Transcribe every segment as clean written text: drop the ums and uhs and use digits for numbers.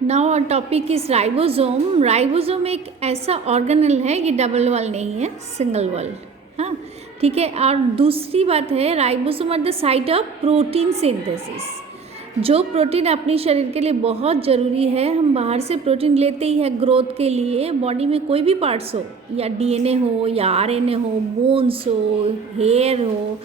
Now our topic is ribosome. Ribosome एक ऐसा organelle है कि डबल वॉल नहीं है, सिंगल वॉल। हाँ, ठीक है। और दूसरी बात है, ribosome at the site of protein synthesis. जो प्रोटीन अपने शरीर के लिए बहुत ज़रूरी है, हम बाहर से प्रोटीन लेते ही है ग्रोथ के लिए। बॉडी में कोई भी पार्ट्स हो, या डीएनए हो या आरएनए हो, बोन्स हो, हेयर हो,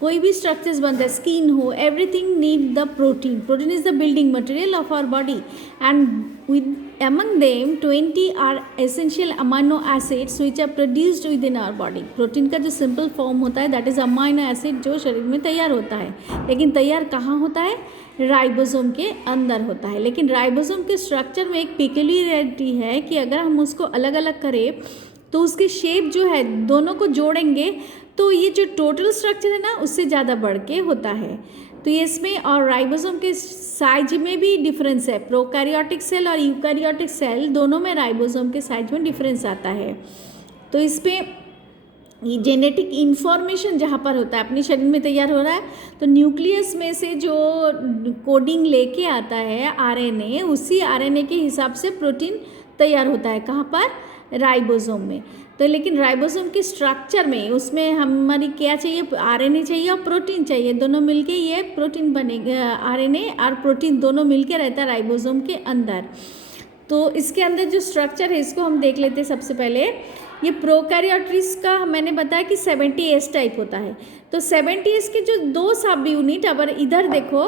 कोई भी स्ट्रक्चर्स बनता है, स्किन हो, everything need the protein. Protein is the building material of our body and with among them 20 are essential amino acids which are produced within our body। Protein का जो simple form होता है that is amino acid, जो शरीर में तैयार होता है। लेकिन तैयार कहाँ होता है? राइबोसोम के अंदर होता है। लेकिन राइबोसोम के स्ट्रक्चर में एक पिक्यूलियरिटी है कि अगर हम उसको अलग अलग करें तो उसकी शेप जो है, दोनों को जोड़ेंगे तो ये जो टोटल स्ट्रक्चर है ना, उससे ज़्यादा बढ़ के होता है। तो ये इसमें और राइबोसोम के साइज में भी डिफरेंस है। प्रोकैरियोटिक सेल और यूकैरियोटिक सेल दोनों में राइबोसोम के साइज में डिफरेंस आता है। तो इसमें ये जेनेटिक इन्फॉर्मेशन जहाँ पर होता है, अपने शरीर में तैयार हो रहा है, तो न्यूक्लियस में से जो कोडिंग लेके आता है आरएनए, उसी आरएनए के हिसाब से प्रोटीन तैयार होता है। कहाँ पर? राइबोसोम में। तो लेकिन राइबोसोम के स्ट्रक्चर में, उसमें हमारी क्या चाहिए? आरएनए चाहिए और प्रोटीन चाहिए, दोनों मिलके ये प्रोटीन बनेगा। आरएनए और प्रोटीन दोनों मिलके रहता है राइबोसोम के अंदर। तो इसके अंदर जो स्ट्रक्चर है इसको हम देख लेते हैं। सबसे पहले ये प्रोकैरियोट्स का मैंने बताया कि 70S टाइप होता है। तो 70S के जो दो सब यूनिट, अब इधर देखो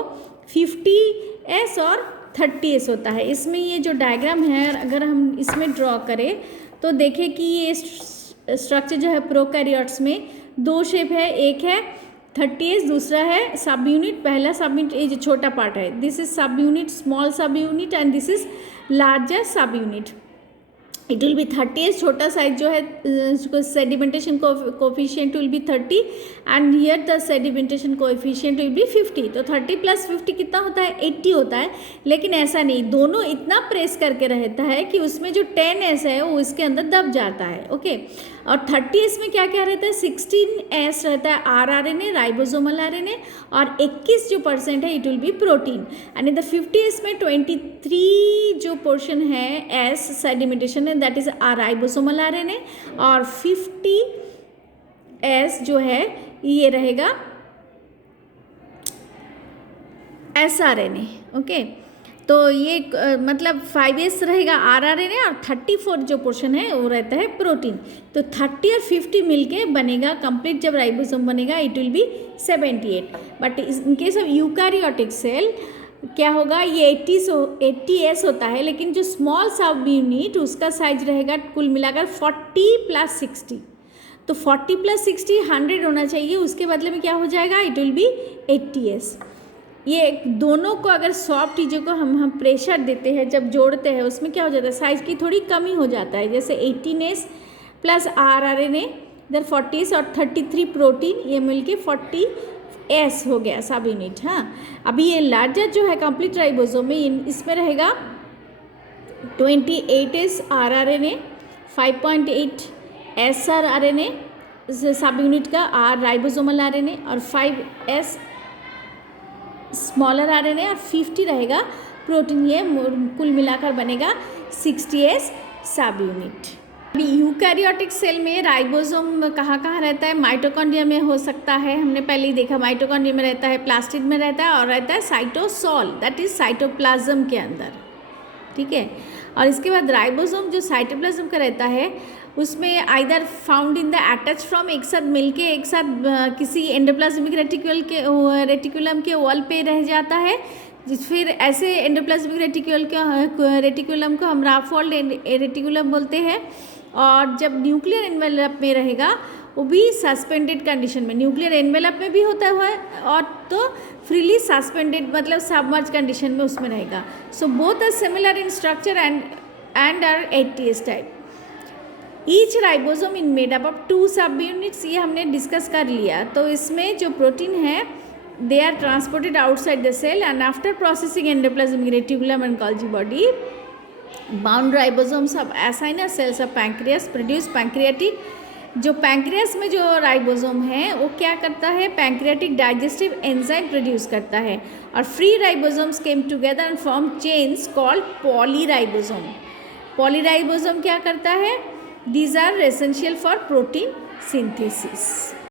50S और 30S होता है। इसमें ये जो डायग्राम है अगर हम इसमें ड्रॉ करें तो देखें कि ये स्ट्रक्चर जो है प्रोकैरियोट्स में दो शेप है, एक है 30S, दूसरा है सब यूनिट। पहला सब यूनिट ये जो छोटा पार्ट है, दिस इज सब यूनिट, स्मॉल सब unit, and this is larger सब unit. It will B 30S, छोटा साइज जो है sedimentation coefficient will be 30 and here the sedimentation coefficient will be 50। तो 30 + 50 कितना होता है? 80 होता है। लेकिन ऐसा नहीं, दोनों इतना प्रेस करके रहता है कि उसमें जो 10S है वो इसके अंदर दब जाता है। ओके। और 30S में क्या क्या रहता है? 16S रहता है आरआरएनए, राइबोसोमल आरएनए, और 21 जो % है it will B protein. And in the 50S में 23 जो पोर्शन है एस सेडिमेंटेशन है, दैट इज राइबोसोमल आरएनए, और 50S जो है ये रहेगा एसआरएनए। ओके। तो ये मतलब 5S रहेगा आरआरएनए और 34 जो पोर्शन है वो रहता है प्रोटीन। तो 30 और 50 मिलके बनेगा कंप्लीट। जब राइबोसोम बनेगा it will be 78। But in case of eukaryotic cell क्या होगा? ये 80S होता है, लेकिन जो स्मॉल सब यूनिट उसका साइज रहेगा कुल मिलाकर 40 + 60। तो 40 + 60 100 होना चाहिए, उसके बदले में क्या हो जाएगा? It will B 80S। ये दोनों को अगर सॉफ्ट चीज़ों को हम प्रेशर देते हैं, जब जोड़ते हैं उसमें क्या हो जाता है? साइज़ की थोड़ी कमी हो जाता है। जैसे 18S + आरआरएनए इधर 40S और 33 प्रोटीन, ये मिलके 40S हो गया सब यूनिट। हाँ, अभी ये लार्जर जो है कंप्लीट राइबोसोम में, इसमें रहेगा 28S आरआरएनए, 5.8 एसआरआरएनए सब यूनिट का, आर राइबोसोमल आरएनए, और 5S स्मॉलर आरएनए, और 50 रहेगा प्रोटीन। ये कुल मिलाकर बनेगा 60S सब यूनिट। अभी यूकैरियोटिक सेल में राइबोसोम कहाँ कहाँ रहता है? माइटोकॉन्ड्रिया में हो सकता है, हमने पहले ही देखा। माइटोकॉन्ड्रिया में रहता है, प्लास्टिड में रहता है, और रहता है साइटोसोल, दैट इज साइटोप्लाज्म के अंदर। ठीक है। और इसके बाद राइबोसोम जो साइटोप्लाज्म का रहता है उसमें either found in the attach from, एक साथ मिलके एक साथ किसी एंडोप्लाज्मिक रेटिकुलम के वॉल पे रह जाता है। फिर ऐसे एंडोप्लाज्मिक रेटिकुलम को हम राफोल्ड रेटिकुलम बोलते हैं। और जब न्यूक्लियर एनवेलप में रहेगा वो भी सस्पेंडेड कंडीशन में, न्यूक्लियर एनवेलप में भी होता है और तो फ्रीली सस्पेंडेड मतलब सबमर्ज कंडीशन में उसमें रहेगा। So both are similar in structure and are 80S type. Each ribosome in made up of 2 सब यूनिट्स, ये हमने डिस्कस कर लिया। तो इसमें जो प्रोटीन है they are transported outside the cell and after processing endoplasmic reticulum and Golgi body bound ribosomes of acinar cells of pancreas produce pancreatic जो पैंक्रियास में जो राइबोसोम है वो क्या करता है, पैंक्रियाटिक डाइजेस्टिव एंजाइम प्रोड्यूस करता है, और free ribosomes came together and form chains called polyribosome. Polyribosome क्या करता है, these are essential for protein synthesis.